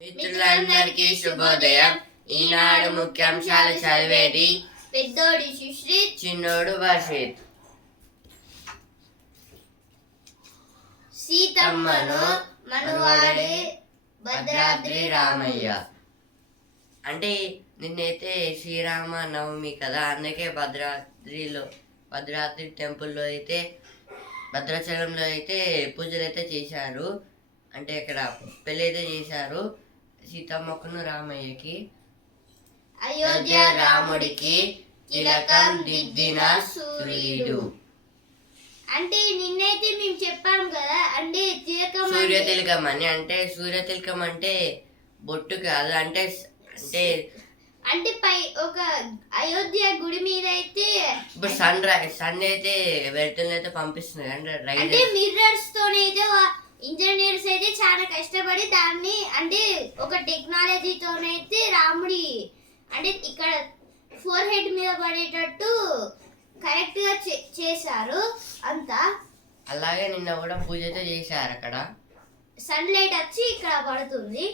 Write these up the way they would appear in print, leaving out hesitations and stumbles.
మిత్రులందరికీ శుభోదయం. ఈనాడు ముఖ్యాంశాలు చదివేది పెద్దోడి సుశ్రీత్, చిన్నోడు వర్షిత్. సీతమ్మను మనువాడే భద్రాద్రి రామయ్య. అంటే నిన్నైతే శ్రీరామ నవమి కదా, అందుకే భద్రాద్రి టెంపుల్లో అయితే భద్రాచలంలో అయితే పూజలు అయితే చేశారు. అంటే ఇక్కడ పెళ్ళి అయితే చేశారు సీతమ్మకును రామయ్యకి. అయోధ్య రాముడికి తిలకం దిద్దిన సూర్యుడు. అంటే నిన్నైతే మేము చెప్పాం కదా, అంటే సూర్య తిలకం అని. అంటే సూర్య తిలకం అంటే బొట్టు కాదు, అంటే అంటే అంటే పై ఒక అయోధ్య గుడి మీద అయితే ఇప్పుడు సన్ అయితే వెళ్తున్నైతే పంపిస్తున్నారు. అంటే మిర్రర్స్ తోనైతే ఇంజనీర్స్ అయితే చాలా కష్టపడి దాన్ని అంటే ఒక టెక్నాలజీతోనైతే రాముడి అంటే ఇక్కడ ఫోర్ హెడ్ మీద పడేటట్టు కరెక్ట్ గా చేశారు అంతా. అలాగే నిన్న కూడా పూజ అయితే చేశారు. అక్కడ సన్ లైట్ వచ్చి ఇక్కడ పడుతుంది.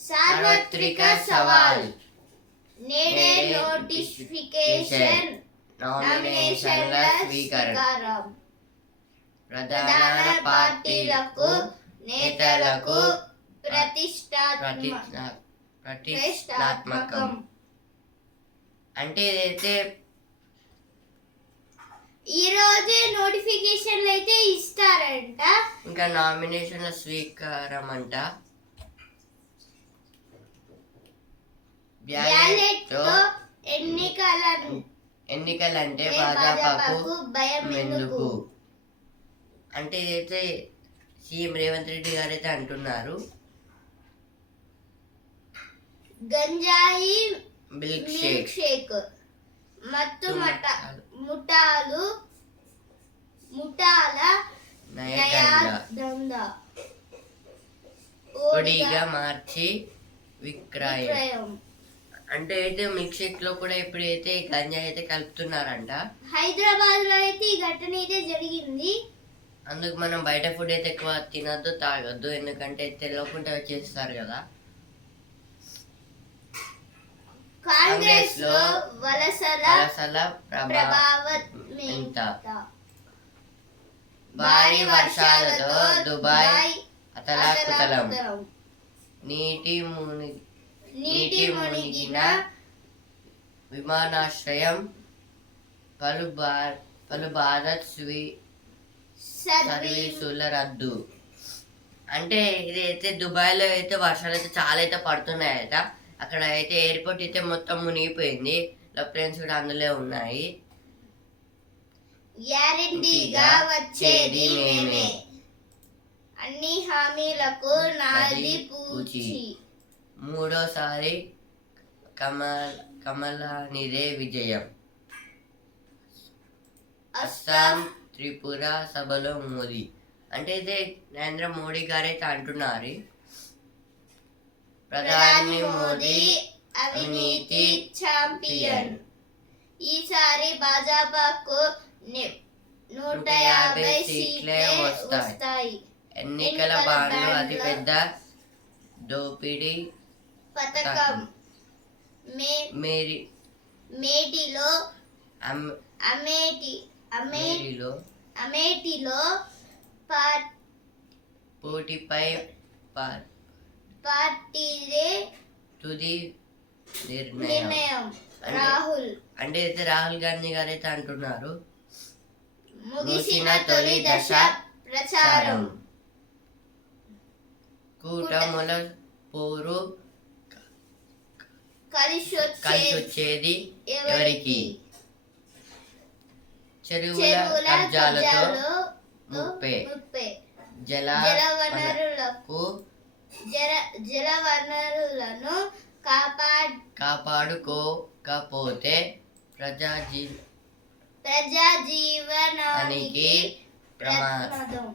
సార్వత్రిక సవాల్, నేడే నోటిఫికేషన్, నామినేషన్ల స్వీకారం. ప్రధాన పార్టీలకు నేతలకు ప్రతిష్టాత్మకం. అంటే ఇదైతే ఈ రోజే నోటిఫికేషన్లు అయితే ఇస్తారంట. ఇంకా నామినేషన్ల స్వీకారం అంట. ఎన్నికలంటే భాజపాకు భయం ఎందుకు అంటే ఇదైతే సీఎం రేవంత్ రెడ్డి గారు అయితే అంటున్నారు. గంజాయి మిల్క్ షేక్ మత్తు ముఠాల పొడిగా మార్చి విక్రయం. అంటే అయితే మిల్క్ షేక్ లో కూడా ఇప్పుడైతే గంజాయి అయితే కలుపుతున్నారంట. హైదరాబాద్ లో అయితే ఈ ఘటన అయితే జరిగింది. అందుకు మనం బయట ఫుడ్ అయితే ఎక్కువ తినద్దు, తాగొద్దు. ఎందుకంటే తెలియకుండా వచ్చేస్తారు కదా. కాంగ్రెస్ లో వలసల ప్రభావం ఎంత? భారీ వర్షాలతో దుబాయ్ అతలాకుతలం. నీటి మునిగిన విమానాశ్రయం. పలు భారత్ సర్వీసుల రద్దు. అంటే ఇదైతే దుబాయ్లో అయితే వర్షాలు అయితే చాలా అయితే పడుతున్నాయట. అక్కడ అయితే ఎయిర్పోర్ట్ అయితే మొత్తం మునిగిపోయింది. ప్లేన్స్ కూడా అందులో ఉన్నాయి. గ్యారెంటీగా వచ్చేది మేమే, అన్ని హామీలకు నాది పూచి. మూడోసారి కమలానిదే విజయం. అస్సాం త్రిపుర సభలో మోదీ. అంటే ఇదే నరేంద్ర మోడీ గారు అయితే అంటున్నారు, ప్రధాని మోదీ అవినీతి ఛాంపియన్. ఈసారి భాజపాకు 150 సీట్లే వస్తాయి. ఎన్నికల బాండ్లు అతిపెద్ద దోపిడీ పథకం. అమేఠీలో పోటీపై పార్టీదే తుది నిర్ణయం. రాహుల్ అంటే అయితే రాహుల్ గాంధీ గారు అయితే అంటున్నారు, ముగిసిన తొలి దశ ప్రచారం. కూటముల పోరు కలిసొచ్చేది ఎవరికి? చెరువుల కబ్జాలతో ముప్పే. జలవనరులను కాపాడుకోకపోతే ప్రజాజీవనానికి ప్రమాదం.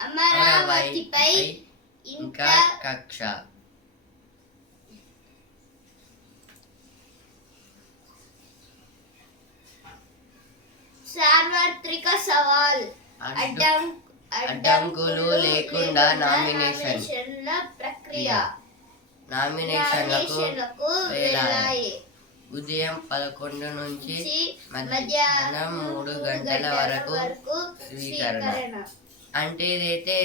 అమరావతిపై ఇంకా కక్ష. సార్వత్రిక సవాల్ అడ్డంకులు లేకుండా నామినేషన్ల ప్రక్రియ నామినేషన్లకు నామినేషన్లకు వేలాయి. వేలాయి. ఉదయం 11 నుంచి మధ్యాహ్నం 3 గంటల వరకు స్వీకరణ. అంటే ఇదైతే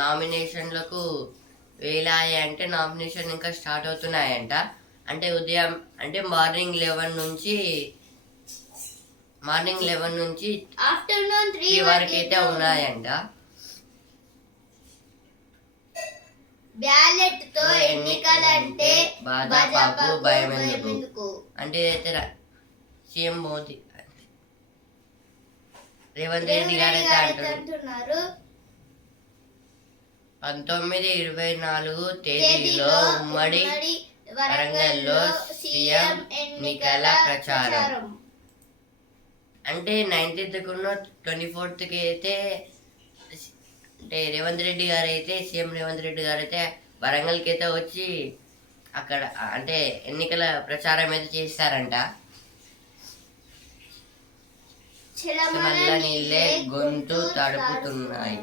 నామినేషన్లకు వేలాయి అంటే నామినేషన్ ఇంకా స్టార్ట్ అవుతున్నాయంట. అంటే ఉదయం అంటే మార్నింగ్ 11 నుంచి ఆఫ్టర్నూన్ 3 వరకు అయితే ఉన్నాయంట. బ్యాలెట్ తో ఎన్నికలంటే భాజపాకు భయం ఎందుకు? ఎందుకు? అంటే ఇదైతే సీఎం మోదీ రేవంత్ రెడ్డి గారు అయితే అంటున్నారు 19-24 తేదీలో ఉమ్మడి వరంగల్లో సీఎం ఎన్నికల ప్రచారం. అంటే 19th 24th అయితే అంటే రేవంత్ రెడ్డి గారు అయితే సీఎం రేవంత్ రెడ్డి గారు అయితే వరంగల్కి అయితే వచ్చి అక్కడ అంటే ఎన్నికల ప్రచారం అయితే చేస్తారంట. చెమల్ల నీళ్ళే గొంతు తడుపుతున్నాయి.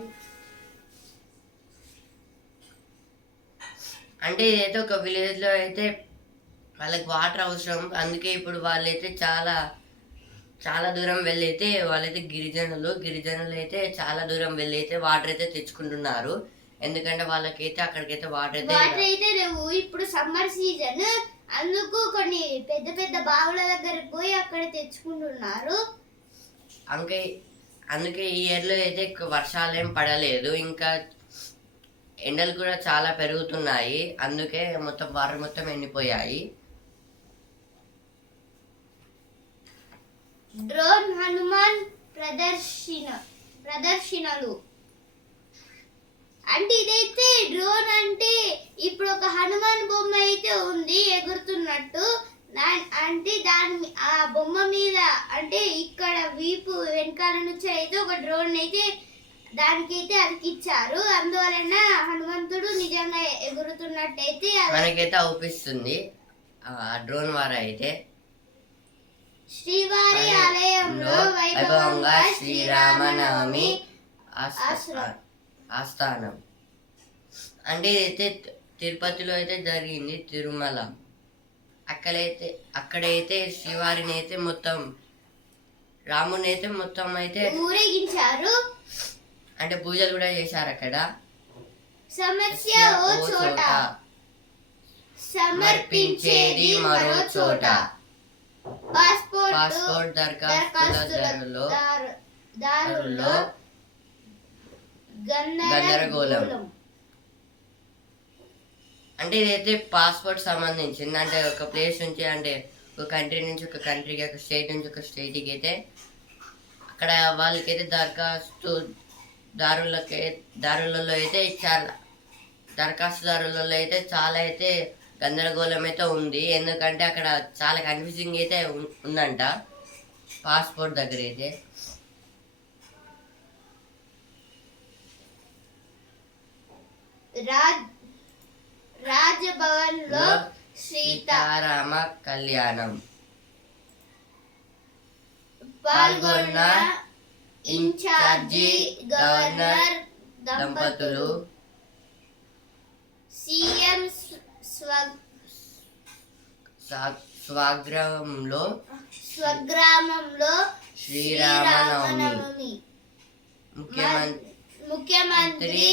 అంటే ఇదైతే ఒక విలేజ్ లో అయితే వాళ్ళకి వాటర్ అవసరం. అందుకే ఇప్పుడు వాళ్ళైతే చాలా దూరం వెళ్ళైతే వాళ్ళైతే గిరిజనులు అయితే చాలా దూరం వెళ్ళైతే వాటర్ అయితే తెచ్చుకుంటున్నారు. ఎందుకంటే వాళ్ళకైతే అక్కడికైతే వాటర్ అయితే లేవు. ఇప్పుడు సమ్మర్ సీజన్, అందుకు కొన్ని పెద్ద పెద్ద బావుల దగ్గరికి పోయి అక్కడ తెచ్చుకుంటున్నారు. అందుకే ఈ ఇయర్ లో అయితే వర్షాలు ఏం పడలేదు. ఇంకా ఎండలు కూడా చాలా పెరుగుతున్నాయి. అందుకే మొత్తం వాటర్ మొత్తం ఎండిపోయాయి. డ్రోన్ హనుమాన్ ప్రదర్శనలు అంటే ఇదైతే డ్రోన్ అంటే ఇప్పుడు ఒక హనుమాన్ బొమ్మ అయితే ఉంది ఎగురుతున్నట్టు. అంటే ఆ బొమ్మ మీద అంటే ఇక్కడ వీపు వెనకాల నుంచి అయితే ఒక డ్రోన్ అయితే దానికైతే అతికిచ్చారు. అందువలన హనుమంతుడు నిజంగా ఎగురుతున్నట్టయితే మనకైతే అవుపిస్తుంది ఆ డ్రోన్ వారా అయితే. శ్రీవారి ఆలయంలో వైభవంగా శ్రీరామనవమి ఆస్థానం. అంటే ఇదైతే తిరుపతిలో అయితే జరిగింది. తిరుమల అక్కడైతే శ్రీవారిని అయితే మొత్తం రాముని అయితే మొత్తం అయితే ఊరేగించారు. అంటే పూజలు కూడా చేశారు అక్కడ. సమస్య ఓ చోట సమర్పించేది మరో చోట. పాస్పోర్ట్ దరఖాస్తుదారుల్లో గందరగోళం. అంటే ఇదైతే పాస్పోర్ట్ సంబంధించింది. అంటే ఒక ప్లేస్ నుంచి అంటే ఒక కంట్రీ నుంచి ఒక కంట్రీకి, ఒక స్టేట్ నుంచి ఒక స్టేట్కి అయితే అక్కడ వాళ్ళకైతే దారులలో అయితే దరఖాస్తుదారులలో అయితే చాలా అయితే గందరగోళం అయితే ఉంది. ఎందుకంటే అక్కడ చాలా కన్ఫ్యూజింగ్ అయితే ఉందంట పాస్పోర్ట్ దగ్గర అయితే. రాజ్భవన్ లో సీతారామ కళ్యాణం పాల్గొన్న ఇన్ఛార్జి గవర్నర్ దంపతులు. సీఎం స్వగ్రామంలో శ్రీరామనవమి. ముఖ్యమంత్రి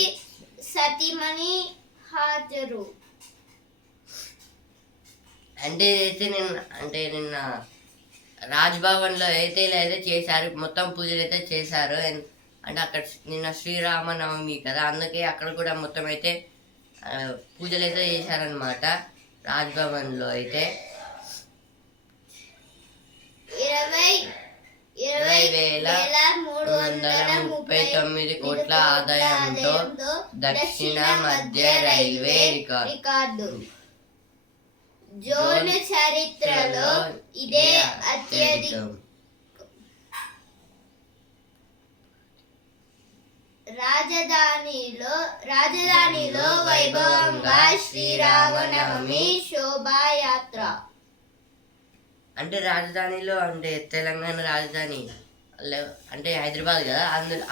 సతీమణి హాజరు. అంటే నిన్న రాజ్భవన్ లో అయితే ఇలా అయితే చేశారు. మొత్తం పూజలు అయితే చేశారు. అంటే అక్కడ నిన్న శ్రీరామనవమి కదా, అందుకే అక్కడ కూడా మొత్తం అయితే పూజలు అయితే చేశారనమాట రాజ్భవన్ లో అయితే. 20,339 కోట్ల ఆదాయంతో దక్షిణ మధ్య రైల్వే రికార్డు. జోన్ చరిత్రలో ఇదే అత్యధికం. రాజధానిలో వైభవంగా శ్రీరామనవమి శోభాయాత్ర. అంటే రాజధానిలో అంటే తెలంగాణ రాజధాని అంటే హైదరాబాద్ కదా,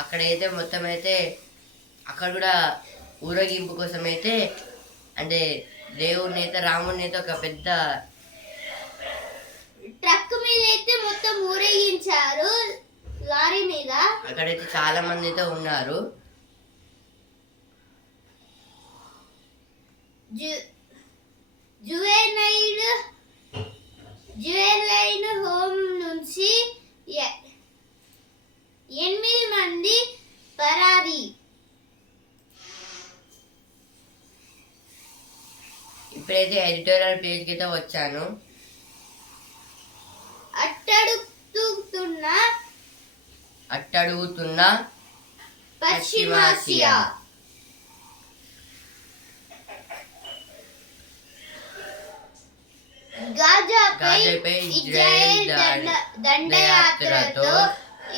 అక్కడైతే మొత్తం అయితే అక్కడ కూడా ఊరేగింపు కోసం అయితే అంటే దేవుడిని అయితే రాముడిని అయితే ఒక పెద్ద ట్రక్ మీద అయితే మొత్తం ఊరేగించారు, లారీ మీద. అక్కడైతే చాలా మంది అయితే ఉన్నారు. జువెలైన్ హోమ్ నుంచి 8 మంది పరారీ. ఇప్పుడైతే ఎడిటోరియల్ పేజ్కి అయితే వచ్చాను. అట్టడుగుతున్న పశ్చిమాసియా. గాజాపై ఇజ్రాయెల్ దండయాత్రతో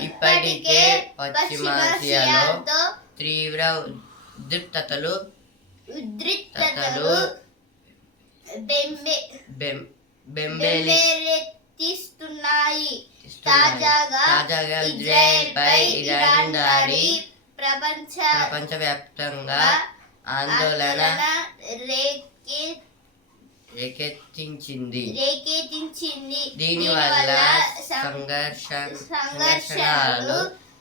ఇప్పటికే పశ్చిమాసియాలో తీవ్ర ఉద్రిక్తతలు బెంబేలెత్తిస్తున్నాయి. తాజాగా ఇజ్రాయెల్ పై ఇరాన్ దాడి ప్రపంచవ్యాప్తంగా ఆందోళన రేకెత్తించింది. దీనివల్ల సంఘర్షణలు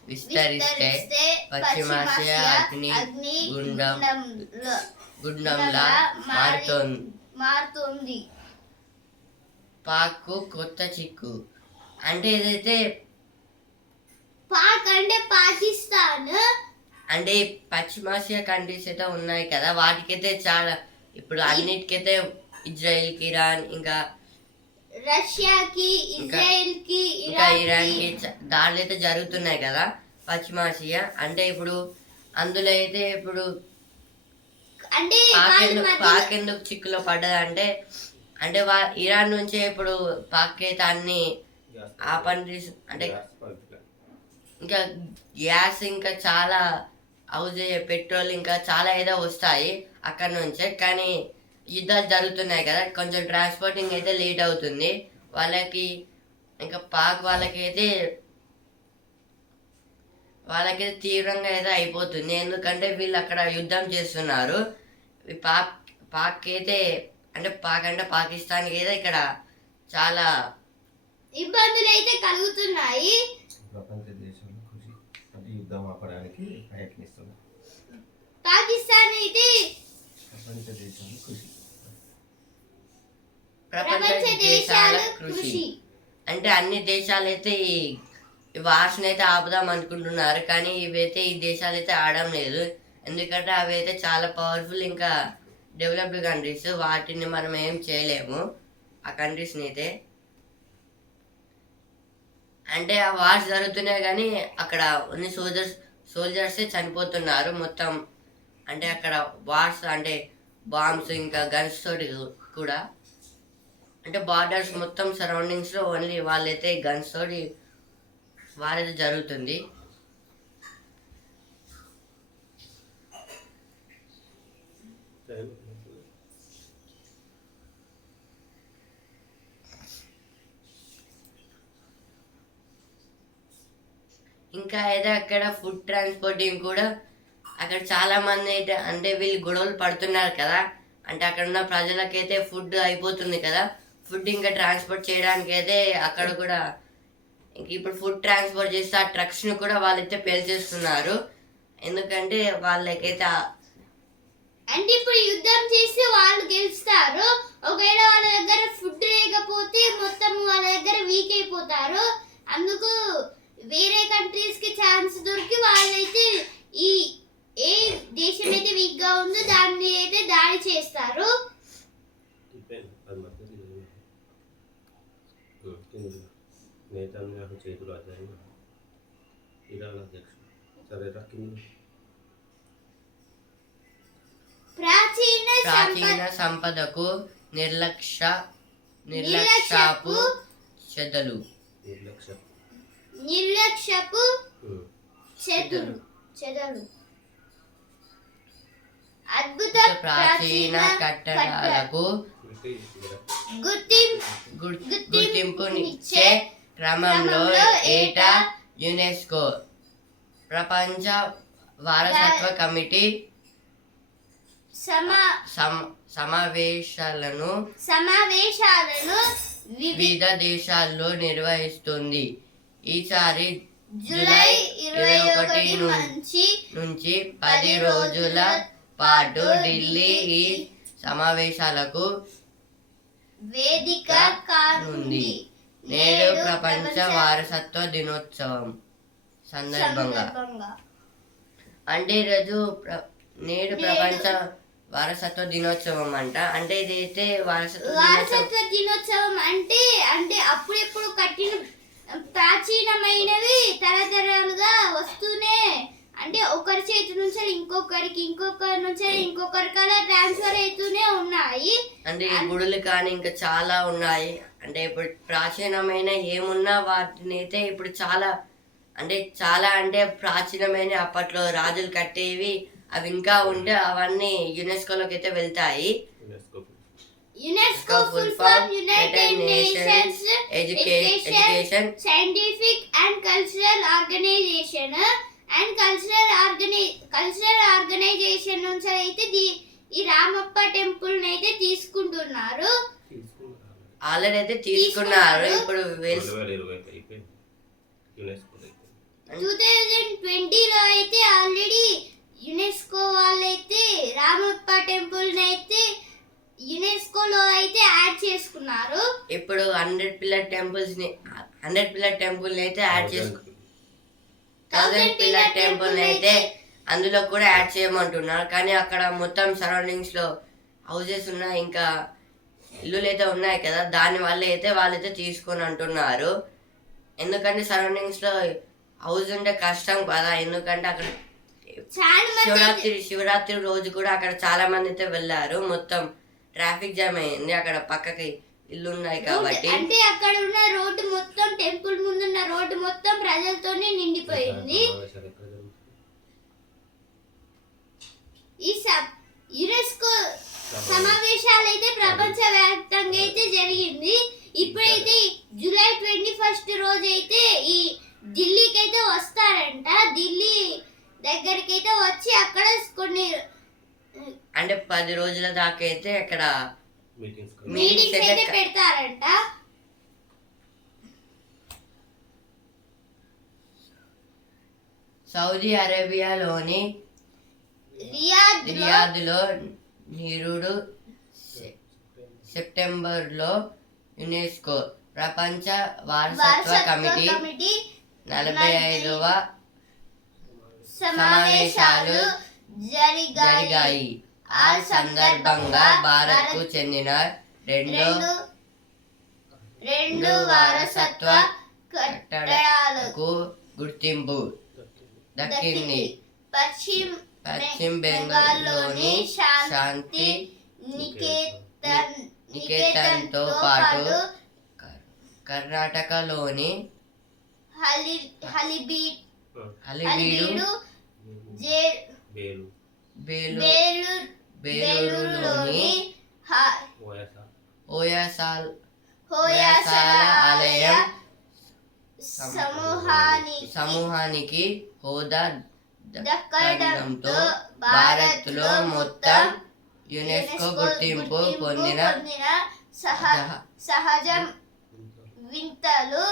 విస్తరిస్తే పశ్చిమాసియా అగ్ని గుండంలా మారుతోంది. పాక్ కొత్త చిక్కు. అంటే ఏదైతే పాక్ అంటే పాకిస్తాన్, అంటే పశ్చిమాసియా కంట్రీస్ అయితే ఉన్నాయి కదా, వాటికైతే చాలా ఇప్పుడు అన్నిటికైతే ఇజ్రాయెల్కి, ఇరాన్, ఇంకా రష్యాకి, ఇజ్రాయెల్కి, ఇంకా ఇరాన్కి దాడులు అయితే జరుగుతున్నాయి కదా పశ్చిమాసియా. అంటే ఇప్పుడు అందులో అయితే ఇప్పుడు అంటే పాక్ ఎందుకు చిక్కులో పడ్డదంటే అంటే ఇరాన్ నుంచే ఇప్పుడు పాక్ అయితే అన్ని ఆ పని అంటే ఇంకా గ్యాస్ ఇంకా చాలా హౌస్ పెట్రోల్ ఇంకా చాలా ఏదో వస్తాయి అక్కడ నుంచే. కానీ యుద్ధాలు జరుగుతున్నాయి కదా, కొంచెం ట్రాన్స్పోర్టింగ్ అయితే లేట్ అవుతుంది వాళ్ళకి. ఇంకా పాక్ వాళ్ళకైతే తీవ్రంగా అయితే అయిపోతుంది, ఎందుకంటే వీళ్ళు అక్కడ యుద్ధం చేస్తున్నారు. పాక్ అయితే అంటే పాకిస్తాన్కి అయితే ఇక్కడ చాలా ఇబ్బందులు అయితే కలుగుతున్నాయి. ప్రపంచ దేశంలో కృషి అంటే యుద్ధం ఆపడానికి ప్రయత్నిస్తున్నారు. పాకిస్తాన్ అయితే ప్రపంచ దేశంలో కృషి ప్రపంచ దేశాల కృషి అంటే అన్ని దేశాలు అయితే ఈ వార్స్ని అయితే ఆపుదాం అనుకుంటున్నారు, కానీ ఇవైతే ఈ దేశాలు అయితే ఆడడం లేదు. ఎందుకంటే అవి అయితే చాలా పవర్ఫుల్ ఇంకా డెవలప్డ్ కంట్రీస్, వాటిని మనం ఏం చేయలేము ఆ కంట్రీస్ని అయితే. అంటే ఆ వార్స్ జరుగుతున్నాయి కానీ అక్కడ ఉన్న సోల్జర్సే చనిపోతున్నారు మొత్తం. అంటే అక్కడ వార్స్ అంటే బాంబ్స్ ఇంకా గన్స్ తోటి కూడా అంటే బార్డర్స్ మొత్తం సరౌండింగ్స్లో ఓన్లీ వాళ్ళైతే గన్స్ తోటి వారైతే జరుగుతుంది. ఇంకా అయితే అక్కడ ఫుడ్ ట్రాన్స్పోర్టింగ్ కూడా అక్కడ చాలా మంది అయితే అంటే వీళ్ళు గొడవలు పడుతున్నారు కదా, అంటే అక్కడ ఉన్న ప్రజలకైతే ఫుడ్ అయిపోతుంది కదా, ఫుడ్ ఇంకా ట్రాన్స్పోర్ట్ చేయడానికి అయితే అక్కడ కూడా ఇంక ఇప్పుడు ఫుడ్ ట్రాన్స్పోర్ట్ చేస్తే ఆ ట్రక్స్ని కూడా వాళ్ళైతే పేల్చేస్తున్నారు. ఎందుకంటే వాళ్ళకైతే అంటే ఇప్పుడు యుద్ధం చేసి వాళ్ళు గెలుస్తారు, ఒకవేళ వాళ్ళ దగ్గర ఫుడ్ లేకపోతే మొత్తం వాళ్ళ దగ్గర వీక్ అయిపోతారు. అందుకు వేరే కంట్రీస్ కి ఛాన్స్ దొరికి వాళ్ళైతే ఏ దేశం అయితే వీక్ గా ఉందో దాని మీద అయితే దాడి చేస్తారు. నేతన్యాహు చేతులు అధ్యయనం ఇరాన్ అధ్యక్షుడు ప్రాచీన సంపదకు నిర్లక్ష్యపు చెదలు అద్భుత ప్రాచీన కట్టడాలకు గుర్తింపునిచ్చే క్రమంలో ఏటా యునెస్కో ప్రపంచ వారసత్వ కమిటీ సమావేశాలను వివిధ దేశాల్లో నిర్వహిస్తుంది. ఈసారి జూలై 21 నుంచి 10 రోజుల పాటు ఢిల్లీ ఈ సమావేశాలకు వేదిక కానుంది. నేడు ప్రపంచ వారసత్వ దినోత్సవం సందర్భంగా అంటే ఈరోజు నేడు ప్రపంచ వారసత్వ దినోత్సవం అంట. అంటే ఇదైతే వారసత్వ దినోత్సవం అంటే అప్పుడెప్పుడు కట్టిన ప్రాచీనమైనవి తరతరాలుగా వస్తూనే అంటే ఒకరి చేతి నుంచి ఇంకొకరి నుంచి ఇంకొకరికి అలా ట్రాన్స్ఫర్ అవుతూనే ఉన్నాయి. అంటే ఈ గుడులు కానీ ఇంకా చాలా ఉన్నాయి. అంటే ఇప్పుడు ప్రాచీనమైన ఏమున్నా వాటిని అయితే ఇప్పుడు చాలా ప్రాచీనమైన అప్పట్లో రాజులు కట్టేవి అవి ఇంకా ఉంటే అవన్నీ యునెస్కోలోకి అయితే వెళ్తాయి. UNESCO full form United Nations education scientific and cultural organization cultural organization నుంచి అయితే ఈ రామప్ప టెంపుల్ అయితే తీసుకుంటున్నారు. ఆల్రెడీ అయితే తీసుకున్నారు. ఇప్పుడు 2020లో అయితే ఆల్రెడీ యునెస్కో వాళ్ళైతే రామప్ప టెంపుల్ అయితే యునెస్కోలో అయితే యాడ్ చేసుకున్నారు. ఇప్పుడు 100 పిల్లర్ టెంపుల్ అయితే యాడ్ చేసుకున్నారు. 1000 పిల్లర్ టెంపుల్ అయితే అందులో కూడా యాడ్ చేయమంటున్నారు. కానీ అక్కడ మొత్తం సరౌండింగ్స్ లో హౌసెస్ ఉన్నాయి, ఇంకా ఇల్లులు అయితే ఉన్నాయి కదా, దాని వల్ల అయితే వాళ్ళైతే తీసుకొని అంటున్నారు. ఎందుకంటే సరౌండింగ్స్ లో హౌస్ ఉంటే కష్టం కదా. ఎందుకంటే అక్కడ శివరాత్రి రోజు కూడా అక్కడ చాలా మంది అయితే వెళ్ళారు. మొత్తం ట్రాఫిక్ జామ్ అయింది. అక్కడ పక్కకి ఇల్లు ఉన్నాయి కాబట్టి అంటే అక్కడ ఉన్న రోడ్డు మొత్తం టెంపుల్ ముందున్న రోడ్డు మొత్తం ప్రజలతోనే నిండిపోయింది. ఈ యునెస్కో సమావేశాలు అయితే ప్రపంచ వ్యాప్తంగా అయితే జరిగింది. ఇప్పుడైతే జూలై 21 రోజు అయితే ఈ ఢిల్లీకి అయితే వస్తారంట. ఢిల్లీ దగ్గరికి అయితే వచ్చి అక్కడ కొన్ని అంటే 10 రోజుల దాకా అయితే అక్కడ మీటింగ్స్ అయితే పెడతారంట. సౌదీ అరేబియాలోని రియాద్లో నిరుడు సెప్టెంబర్లో యునెస్కో ప్రపంచ వారసత్వ కమిటీ 45వ సమావేశాలు జరిగాయి. ఆ సందర్భంగా భారత్కు చెందిన రెండు వారసత్వ కట్టడాలకు గుర్తింపు దక్కింది. పశ్చిమ బెంగాల్లోని శాంతి నికేతన్తో పాటు కర్ణాటకలోని హలిబీడు బేలూరులోని హోయసాల ఆలయం సమూహానికి హోదా దక్కడంతో భారత్లో మొత్తం యునెస్కో గుర్తింపు పొందిన సహజ వింతలు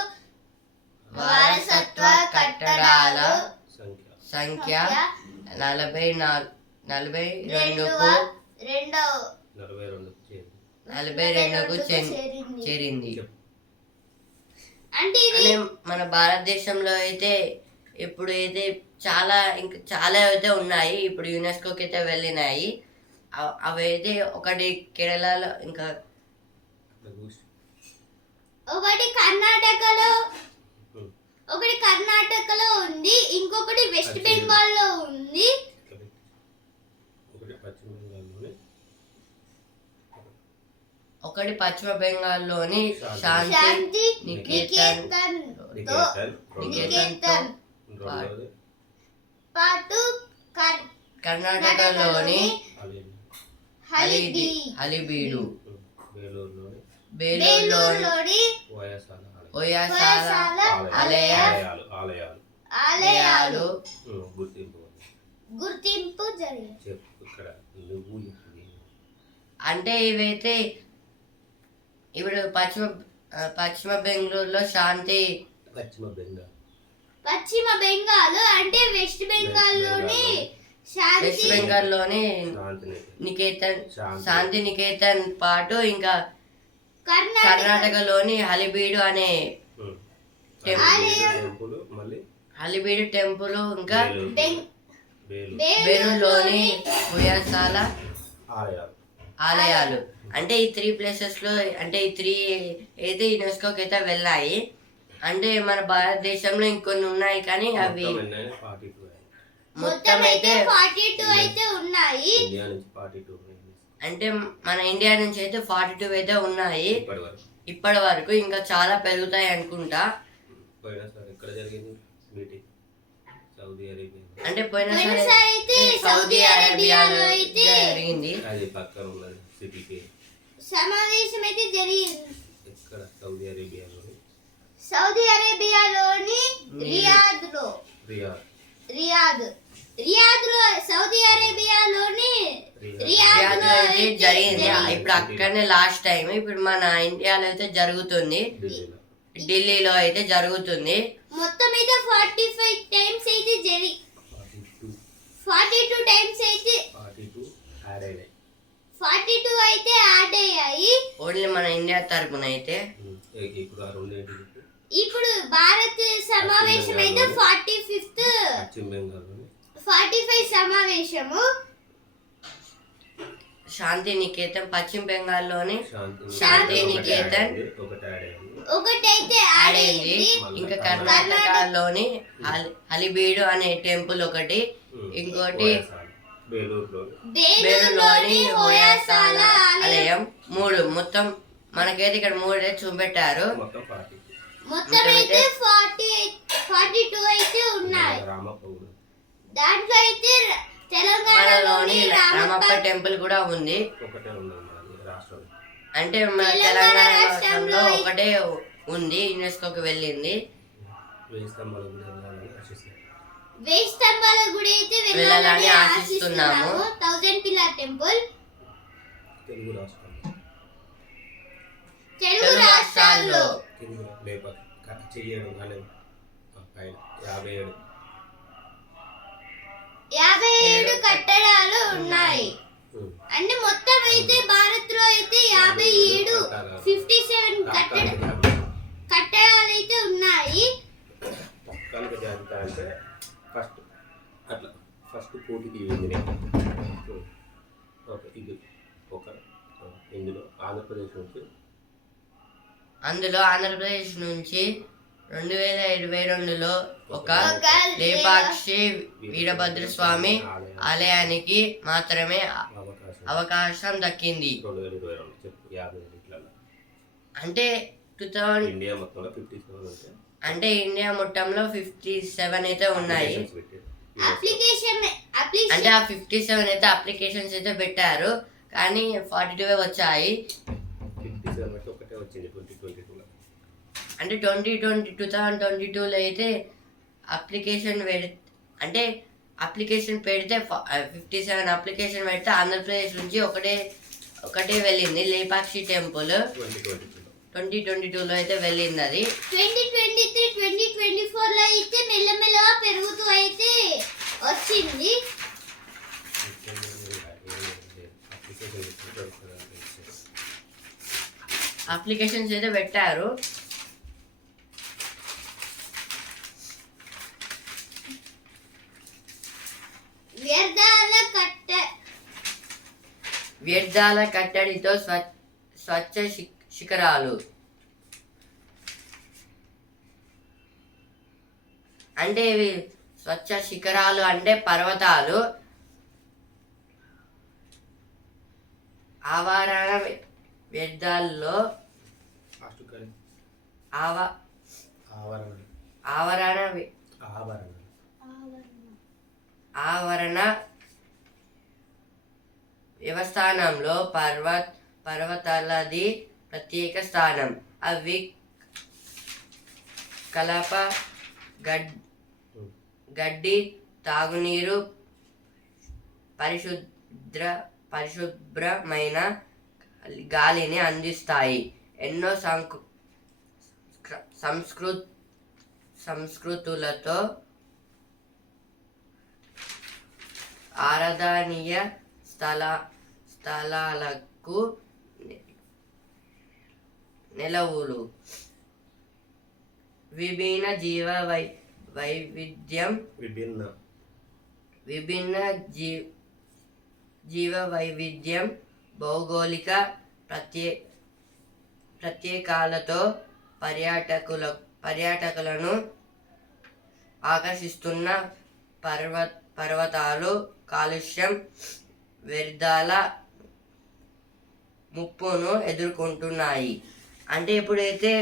వారసత్వ కట్టడాల సంఖ్య 42కు చేరింది. అంటే మన భారతదేశంలో అయితే ఇప్పుడు అయితే చాలా అయితే ఉన్నాయి. ఇప్పుడు యునెస్కోకి అయితే వెళ్ళినాయి. అవి అయితే ఒకటి కేరళలో, ఇంకా ఒకటి కర్ణాటకలో ఉంది, ఇంకొకటి వెస్ట్ బెంగాల్లో ఉంది. ఒకటి పశ్చిమ బెంగాల్లోని శాంతి నికేతన్ పాటు కర్ణాటకలోని హలిబీడు బేలూరులోని బేలూరులోని ఓయాసాల ఓయాసాల ఆలయ ఆలయాలు గుర్తింపు గుర్తింపు జరిగింది. చెప్పు ఇక్కడ నువ్వు ఇప్పుడు అంటే ఇవైతే ఇప్పుడు పశ్చిమ బెంగళూరులో శాంతి పశ్చిమ బెంగాల్ అంటే వెస్ట్ బెంగాల్లోని వెస్ట్ శాంతి బెంగాల్లోని నికేతన్ శాంతి నికేతన్ పాటు ఇంకా కర్ణాటక కర్ణాటకలోని హలిబీడు అనే టెంపుల్ మళ్ళీ హలిబీడు టెంపుల్ ఇంకా బెంగ్- బేలూరులోని ఉయ్యాసాల ఆలయాలు ఆలయాలు అంటే ఈ 3 ప్లేసెస్ లో అంటే ఈ 3 అయితే యునెస్కోకి అయితే వెళ్ళాయి. అంటే మన భారతదేశంలో ఇంకొన్ని ఉన్నాయి కానీ అవి మొత్తం అయితే 42 అయితే ఉన్నాయి. ఇండియా నుంచి 42 అంటే మన ఇండియా నుంచి అయితే 42 అయితే ఉన్నాయి ఇప్పటి వరకు. ఇప్పటి వరకు. ఇంకా చాలా పెరుగుతాయి అనుకుంటా. పోయినా సార్ ఎక్కడ జరిగింది మీటింగ్? Saudi Arabia. అంటే పోయినసారి పోయినసారి అయితే సౌదీ అరేబియాలో అయితే జరిగింది. అది పక్కన ఉన్నది సిటీకి. సమావేశం అయితే జరిగింది. ఎక్కడ? సౌదీ అరేబియాలోని సౌదీ అరేబియాలోని రియాద్ లో సౌదీ అరేబియాలోని రియాద్ రియాద్ లో లో అయితే అయితే జరిగింది. జరిగింది. ఇప్పుడు అక్కడనే లాస్ట్ టైం. ఇప్పుడు మన ఇండియాలో అయితే జరుగుతుంది, ఢిల్లీలో. ఢిల్లీలో అయితే జరుగుతుంది. మొత్తం అయితే 45 టైమ్స్ అయితే 42 టైమ్స్ అయితే 42 యాడ్ అయినాయి. 42 అయితే యాడ్ అయ్యాయి. ఓన్లీ మన ఇండియా తరపున అయితే. ఇప్పుడు ఆ రెండు ఏంటి? ఇప్పుడు భారత్ సమావేశం అయితే 45th పశ్చిమ బెంగాల్లోని 45 సమావేశము. శాంతి నికేతన్ పశ్చిమ బెంగాల్లోని శాంతి శాంతి నికేతన్ ఒకటి యాడ్ అయింది. ఒకటైతే యాడ్ యాడ్ అయింది. అయింది. ఇంకా కర్ణాటకలోని హలిబీడు అనే టెంపుల్ ఒకటి, ఇంకోటి బేలూరులోని హోయాసాల ఆలయం. 3 మొత్తం మనకైతే ఇక్కడ 3 చూపెట్టారు. మొత్తం 42. మొత్తం అయితే 42 అయితే ఉన్నాయి. రామప్ప దాంట్లో అయితే తెలంగాణలోని తెలంగాణలోని రామప్ప టెంపుల్ కూడా ఉంది. ఒకటే ఉన్నది మనది రాష్ట్రంలో. అంటే మన తెలంగాణ రాష్ట్రంలో ఒకటే ఉంది, యునెస్కోకి వెళ్ళింది. వేయి స్తంభాల గుడి వెళ్ళాలని ఆశిస్తున్నాను. వేయి స్తంభాల గుడి అయితే వెళ్ళాలని వెళ్ళాలని ఆశిస్తున్నాము. 1000 పిల్లర్ టెంపుల్. తెలుగు రాష్ట్రాల్లో తెలుగు రాష్ట్రాల్లో కింద లేప చెయ్యడం కానీ పైన 57 కట్టడాలు ఉన్నాయి. అంటే మొత్తం అయితే భారత్ లో అయితే 57 కట్టడాలు అయితే ఉన్నాయి. కనుక జాబితా అంటే ఫస్ట్ కోటికి ఇవ్వండి. ఓకే, ఇది ఒక ఇందులో ఆంధ్రప్రదేశ్ నుంచి 2022లో ఒక లేపాక్షి వీరభద్ర స్వామి ఆలయానికి మాత్రమే అవకాశం దక్కింది. 2022 చెప్పు 50 అంటే 2000 ఇండియా మొత్తంలో 57 ఉంటాయి. అంటే ఇండియా మొత్తంలో 57 అయితే ఉన్నాయి. అప్లికేషన్ అంటే ఆ 57 అయితే అప్లికేషన్స్ అయితే పెట్టారు, కానీ 42 వచ్చాయి. 57 అంటే ఒకటే వచ్చింది 2022లో. అంటే 2022లో అయితే అప్లికేషన్ పెడితే 57 అప్లికేషన్ పెడితే ఆంధ్రప్రదేశ్ నుంచి ఒకటే వెళ్ళింది, లేపాక్షి టెంపుల్. 2022లో అయితే వెళ్ళింది. అది 2023 2024 లో అయితే మెల్లమెల్లగా పెరుగుతూ అయితే వచ్చింది. అప్లికేషన్స్ అయితే పెట్టారు. వ్యర్థాల కట్టడితో స్వచ్ఛ శిఖరాలు. అంటే ఇవి స్వచ్ఛ శిఖరాలు అంటే పర్వతాలు. ఆవరణ వ్యర్థాల్లో ఆవరణ వ్యవస్థానంలో పర్వతాలది ప్రత్యేక స్థానం. అవి కలప, గడ్డి, తాగునీరు, పరిశుభ్రమైన గాలిని అందిస్తాయి. ఎన్నో సంస్కృతులతో ఆరాధనీయ స్థలాలకు నెలవులు. విభిన్న జీవ వైవిధ్యం, భౌగోళిక ప్రత్యేకాలతో పర్యాటకులను ఆకర్షిస్తున్న పర్వతాలు కాలుష్యం, వ్యర్థాల ముప్పును ఎదుర్కొంటున్నాయి. అంటే ఇప్పుడైతే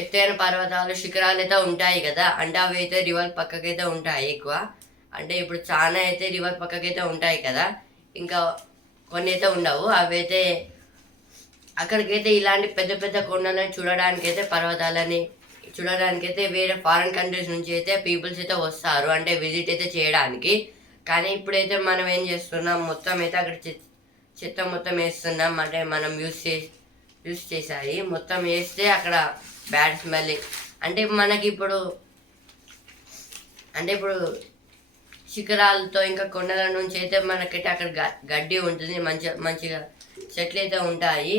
ఎత్తైన పర్వతాలు, శిఖరాలు అయితే ఉంటాయి కదా, అంటే అవి అయితే రివర్ పక్కకైతే ఉంటాయి ఎక్కువ. అంటే ఇప్పుడు చాలా అయితే రివర్ పక్కకైతే ఉంటాయి కదా, ఇంకా కొన్ని అయితే ఉండవు. అవి అయితే అక్కడికైతే ఇలాంటి పెద్ద పెద్ద కొండలను చూడడానికైతే, పర్వతాలని చూడడానికైతే వేరే ఫారిన్ కంట్రీస్ నుంచి అయితే పీపుల్స్ అయితే వస్తారు, అంటే విజిట్ అయితే చేయడానికి. కానీ ఇప్పుడైతే మనం ఏం చేస్తున్నాం, మొత్తం అయితే అక్కడ చెత్త మొత్తం వేస్తున్నాం. అంటే మనం యూస్ చేసాయి మొత్తం వేస్తే అక్కడ బ్యాడ్ స్మెల్లింగ్. అంటే మనకి ఇప్పుడు శిఖరాలతో ఇంకా కొండల నుంచి అయితే మనకైతే అక్కడ గడ్డి ఉంటుంది, మంచిగా చెట్లు అయితే ఉంటాయి.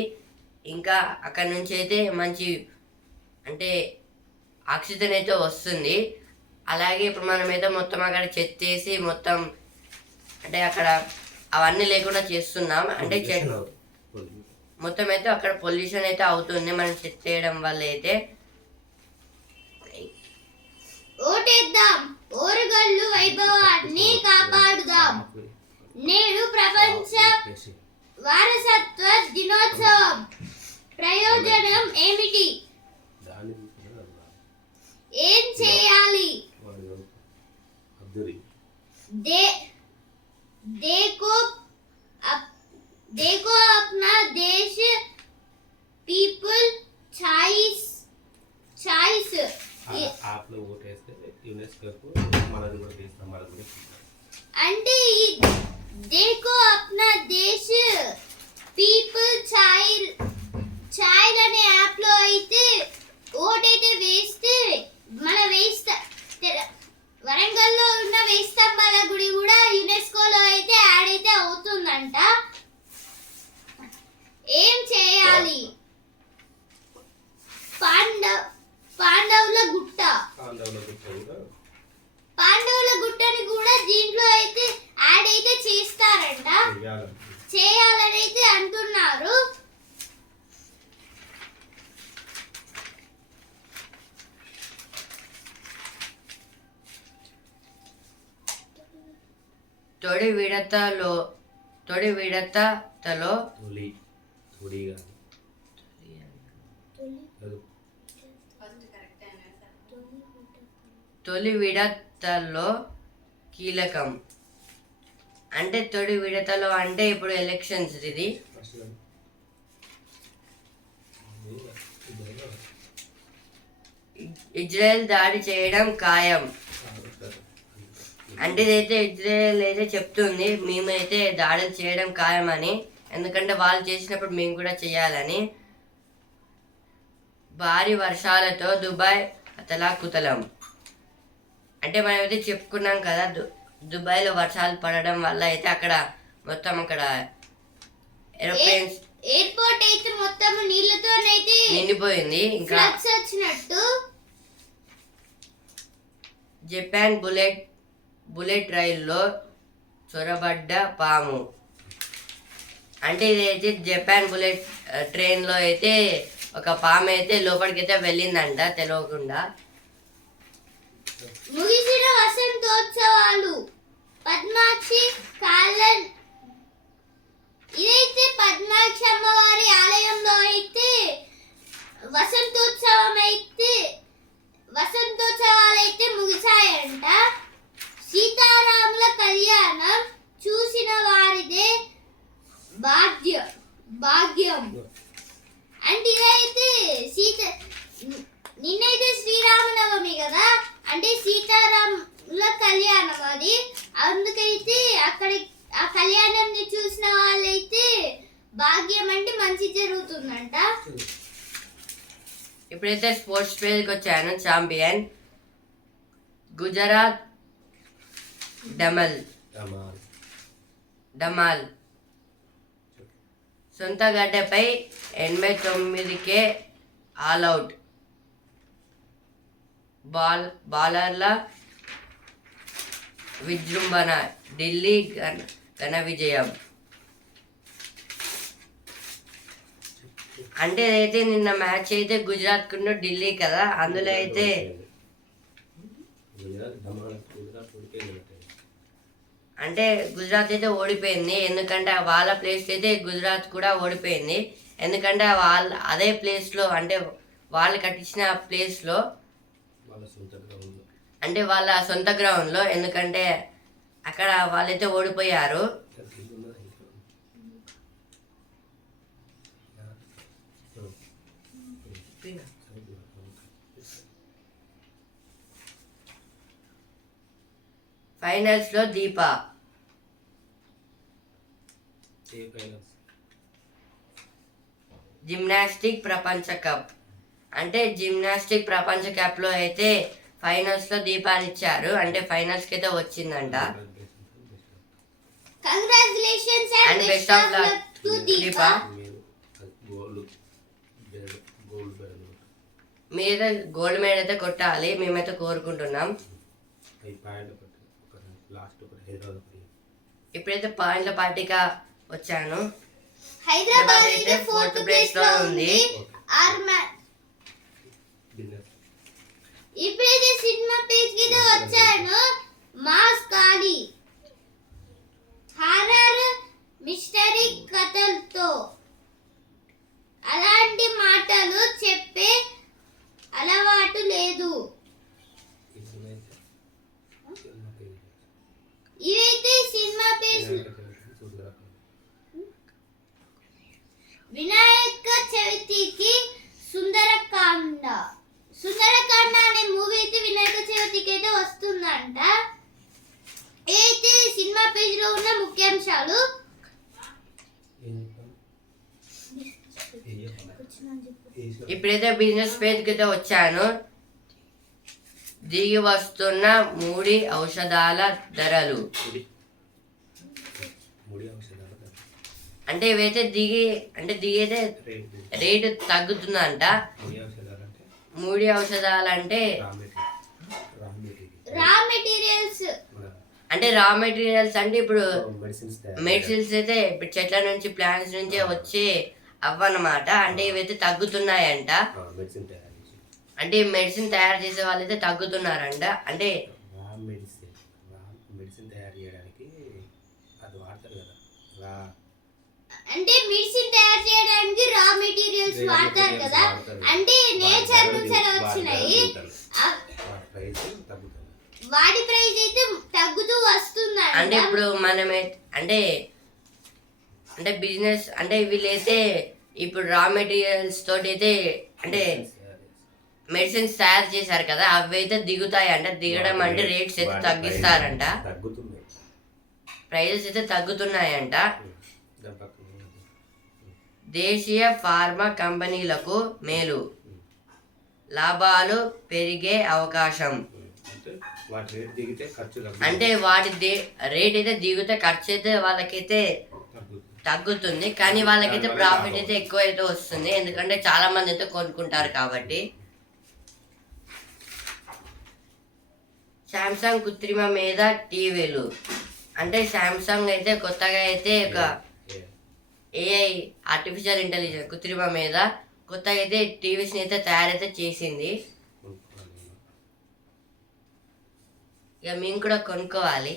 ఇంకా అక్కడ నుంచి అయితే మంచి అంటే ఆక్సిజన్ అయితే వస్తుంది. అలాగే ఇప్పుడు మనమైతే మొత్తం అక్కడ చెత్తేసి మొత్తం అంటే అక్కడ అవన్నీ లేకుండా చేస్తున్నాం. అంటే మొత్తం అయితే అక్కడ పొల్యూషన్ అయితే అవుతుంది మనం చెత్త చేయడం వల్ల అయితే. ఓటేద్దాం, ఓరుగల్లు వైభవాన్ని కాపాడుదాం. నేడు ప్రపంచ వారసత్వ దినోత్సవం. ప్రయోజనం ఏమిటి? ఏం చేయాలి? देखो अपना देश पीपल चॉइस आप लोग वोट వేస్తే యునెస్కో మనది కూడా చేస్తాం మనది కూడా అంటే देखो अपना देश पीपल చైల్డ్ అనే యాప్ లో అయితే ఓటైతే వేస్తే వరంగల్లో ఉన్న వేస్తంబాల గుడి కూడా యునెస్కోలో అయితే యాడ్ అయితే అవుతుందంట. ఏం చేయాలి? పాండవుల గుట్టని కూడా దీంట్లో అయితే యాడ్ అయితే చేస్తారంట, చేయాలని అయితే అంటున్నారు. తొడి విడతలో తొలి విడతలో కీలకం. అంటే తొలి విడతలో అంటే ఇప్పుడు ఎలక్షన్స్. ఇది ఇజ్రాయెల్ దాడి చేయడం ఖాయం. అంటే ఇదైతే ఇజ్రాయెల్ అయితే చెప్తుంది మేమైతే దాడులు చేయడం ఖాయమని, ఎందుకంటే వాళ్ళు చేసినప్పుడు మేము కూడా చేయాలని. భారీ వర్షాలతో దుబాయ్ అతలాకుతలం. అంటే మనమైతే చెప్పుకున్నాం కదా, దుబాయ్లో వర్షాలు పడడం వల్ల అయితే అక్కడ మొత్తం అక్కడ ఏరోప్లేన్స్ ఎయిర్పోర్ట్ అయితే మొత్తం నీళ్ళతోనైతే నిండిపోయింది. ఇంకా వచ్చినట్టు జపాన్ బుల్లెట్ రైల్లో చొరబడ్డ పాము. అంటే ఇదైతే జపాన్ బుల్లెట్ ట్రైన్లో అయితే ఒక పాము అయితే లోపలికి అయితే వెళ్ళిందంట తెలియకుండా. ముగిసిన వసంతోత్సవాలు. పద్మాక్షి కాలన్. ఇదైతే పద్మాక్షి అమ్మవారి ఆలయంలో అయితే వసంతోత్సవాలు అయితే ముగిశాయంట. సీతారాముల కళ్యాణం చూసిన వారిదే భాగ్యం. అంటే సీతారాముల కళ్యాణం అది. అందుకైతే అక్కడ ఆ కళ్యాణాన్ని చూసిన వాళ్ళైతే భాగ్యం అంటే మంచి జరుగుతుందంట. ఇప్పుడైతే స్పోర్ట్స్ పేజ్కి వచ్చాను. ఛాంపియన్ గుజరాత్ డమాల్ సొంత గడ్డపై 89కే ఆల్అవుట్. బౌలర్ల విజృంభణ, ఢిల్లీ ఘన విజయం. అంటే అయితే నిన్న మ్యాచ్ అయితే గుజరాత్ కున్న ఢిల్లీ కదా, అందులో అయితే అంటే గుజరాత్ అయితే ఓడిపోయింది. ఎందుకంటే వాళ్ళ ప్లేస్ అయితే గుజరాత్ కూడా ఓడిపోయింది. ఎందుకంటే వాళ్ళ అదే ప్లేస్లో అంటే వాళ్ళు కట్టించిన ప్లేస్లో అంటే వాళ్ళ సొంత గ్రౌండ్లో, ఎందుకంటే అక్కడ వాళ్ళైతే ఓడిపోయారు. ఫైనల్స్ లో దీప జిమ్నాస్టిక్ ప్రపంచ కప్. అంటే జిమ్నాస్టిక్ ప్రపంచ కప్ లో అయితే ఫైనల్స్ లో దీపాన్ని ఇచ్చారు. అంటే ఫైనల్స్ కి అయితే వచ్చిందంట. Congratulations and best of luck to Deepa. మీరైతే గోల్డ్ మెడల్ అయితే కొట్టాలి, మేమైతే కోరుకుంటున్నాం. ఇప్పుడైతే పాయింట్ల పార్టీగా వచ్చాను. హైదరాబాద్ అయితే 4th ప్లేస్ లో ఉంది. ఇప్పుడైతే సినిమా పేజ్ కి వచ్చాను. మాస్ ఖాళీ హారర్ మిస్టరీ కథలతో అలాంటి మాటలు చెప్పే అలవాటు లేదు. ఇవైతే సినిమా పేజ్. వినాయక చవితికి సుందరకాండ అనే మూవీ అయితే వినాయక చవితికి అయితే వస్తుందంట. అయితే సినిమా పేజ్ లో ఉన్న ముఖ్యాంశాలు. ఇప్పుడైతే బిజినెస్ పేజ్కి అయితే వచ్చాను. దిగి వస్తున్న ముడి ఔషధాల ధరలు. అంటే ఇవైతే దిగైతే రేటు తగ్గుతుందంట. ముడి ఔషధాలు అంటే రా మెటీరియల్స్. అంటే రా మెటీరియల్స్ అంటే ఇప్పుడు మెడిసిన్స్ అయితే ఇప్పుడు చెట్ల నుంచి ప్లాంట్స్ నుంచి వచ్చే అవ్వన్నమాట. అంటే ఇవైతే తగ్గుతున్నాయంట. అంటే మెడిసిన్ తయారు చేసే వాళ్ళు అయితే తగ్గుతున్నారంట. అంటే మెడిసిన్ తయారు చేయడానికి అది వాడతారు కదా. అంటే మెడిసిన్ తయారు చేయడానికి రా మెటీరియల్స్ వాడతారు కదా. అంటే నేచర్ నుంచి వచ్చినాయి. వాటి ప్రైస్ అయితే తగ్గుతూ వస్తుంది. అంటే ఇప్పుడు మనమే అంటే బిజినెస్ అంటే వీళ్ళైతే ఇప్పుడు రా మెటీరియల్స్ తోటి అయితే అంటే మెడిసిన్స్ తయారు చేశారు కదా, అవి అయితే దిగుతాయి అంట. దిగడం అంటే రేట్స్ అయితే తగ్గిస్తారంట, ప్రైజెస్ అయితే తగ్గుతున్నాయంట. దేశీయ ఫార్మా కంపెనీలకు మేలు, లాభాలు పెరిగే అవకాశం. అంటే వాటి రేట్ అయితే దిగితే ఖర్చు అయితే వాళ్ళకైతే తగ్గుతుంది, కానీ వాళ్ళకైతే ప్రాఫిట్ అయితే ఎక్కువ అయితే వస్తుంది. ఎందుకంటే చాలా మంది అయితే కొనుక్కుంటారు కాబట్టి. శాంసంగ్ కృత్రిమ మీద టీవీలు. అంటే శాంసంగ్ అయితే కొత్తగా అయితే ఒక ఏఐ ఆర్టిఫిషియల్ ఇంటెలిజెన్స్ కృత్రిమ మీద కొత్తగా అయితే టీవీస్ని అయితే తయారైతే చేసింది. ఇక మేము కూడా కొనుక్కోవాలి.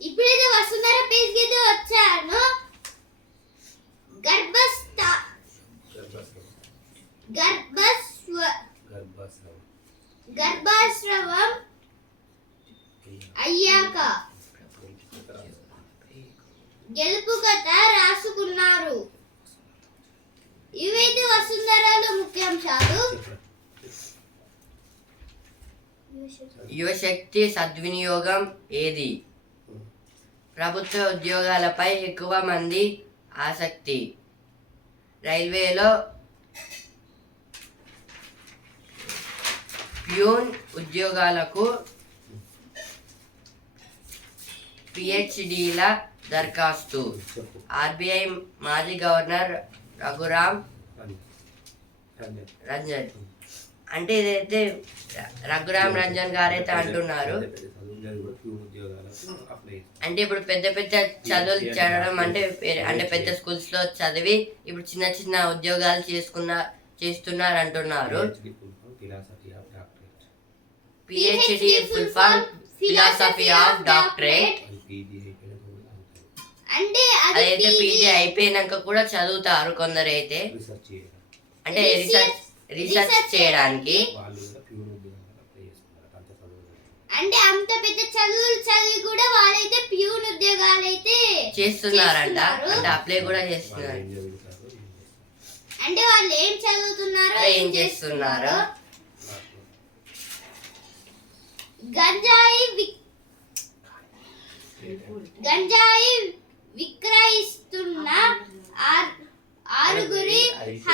ఇప్పుడైతే వసుంధర పేజ్ కి వచ్చాను. గర్భస్రావం అయ్యాక గెలుపు కథ రాసుకున్నారు. ఇవైతే వసుంధరలో ముఖ్యాంశాలు. యువశక్తి సద్వినియోగం ఏది? ప్రభుత్వ ఉద్యోగాలపై ఎక్కువ మంది ఆసక్తి. రైల్వేలో ప్యూన్ ఉద్యోగాలకు పిహెచ్డీల దరఖాస్తు. ఆర్బీఐ మాజీ గవర్నర్ రఘురామ్ రంజన్. అంటే ఇదైతే రఘురామ్ రంజన్ గారైతే అంటున్నారు. అంటే ఇప్పుడు పెద్ద పెద్ద చదువులు చదవడం అంటే పెద్ద స్కూల్స్ లో చదివి ఇప్పుడు చిన్న చిన్న ఉద్యోగాలు చేస్తున్నారు అంటున్నారు. PhD full form philosophy of doctorate. అంటే అదైతే పీజీ అయిపోయినాక కూడా చదువుతారు కొందరు అయితే, అంటే రీసెర్చ్ చేయడానికి. అంటే అంత పెద్ద చదువులు చదివి కూడా వాళ్ళైతే ప్యూన్ ఉద్యోగాలు అయితే చేస్తున్నారంట. అంటే అప్లై కూడా చేస్తున్నారు. అంటే వాళ్ళు ఏం చదువుతున్నారో ఏం చేస్తున్నారో. గంజాయి విక్రయిస్తున్న ఆరుగురి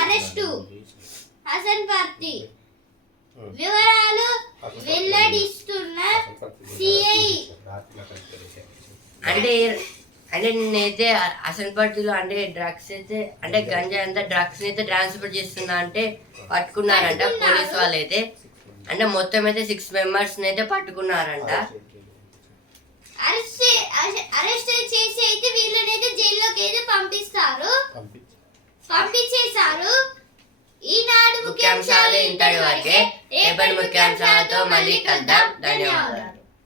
అరెస్టు. హసన్పర్తి వివరాలు వెల్లడిస్తున్న సిఐ. అంటే నేనైతే హసన్పర్తిలో అంటే డ్రగ్స్ అయితే అంటే గంజా అంతా డ్రగ్స్ అయితే ట్రాన్స్ఫర్ చేస్తున్నా అంటే పట్టుకున్నారంట పోలీస్ వాళ్ళు అయితే. అంటే మొత్తం అయితే 6 members అయితే పట్టుకున్నారంట. అరెస్ట్ చేసి అయితే వీళ్ళనైతే జైల్లోకి అయితే పంపించేశారు. ఈనాడు ముఖ్యాంశాలు ఇంతటి వరకే. రేపటి ముఖ్యాంశాలతో మళ్ళీ కలుద్దాం. ధన్యవాదాలు.